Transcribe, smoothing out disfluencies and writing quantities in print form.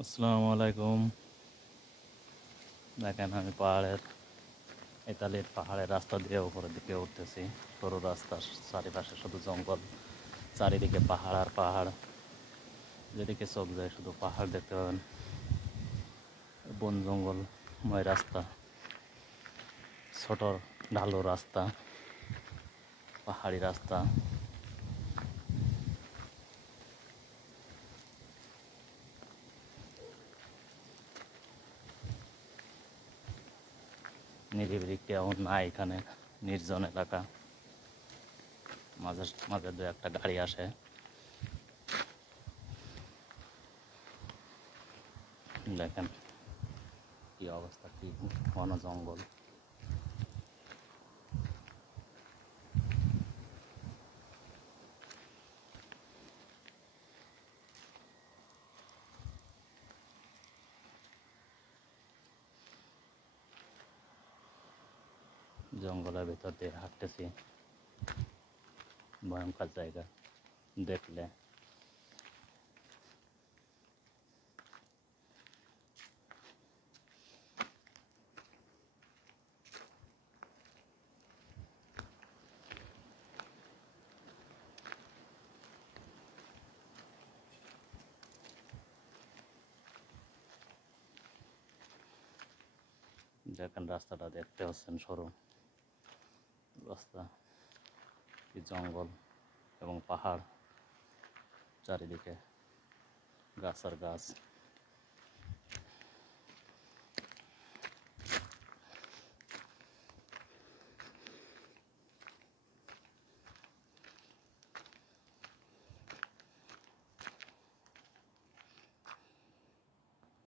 আসসালামু আলাইকুম। দেখেন আমি ইতালির পাহাড়ের রাস্তা দিয়ে উপরের দিকে উঠতেছি। সরু রাস্তার চারিপাশে শুধু জঙ্গল, চারিদিকে পাহাড় আর পাহাড়। যেদিকে চোখ যায় শুধু পাহাড় দেখতে পাবেন, বন জঙ্গলময় রাস্তা, ছোট ঢালু রাস্তা, পাহাড়ি রাস্তা। নিরিবিলি কেউ নাই এখানে, নির্জন এলাকা। মাঝে মাঝে দু একটা গাড়ি আসে। দেখেন কি অবস্থা, কি ঘন জঙ্গল। জঙ্গলের ভিতর দিয়ে হাঁটতেছি, ভয়ঙ্কর জায়গা দেখলে। দেখেন রাস্তাটা দেখতে পাচ্ছেন, সরু রাস্তা, কি জঙ্গল এবং পাহাড়, চারিদিকে গাছ আর গাছ।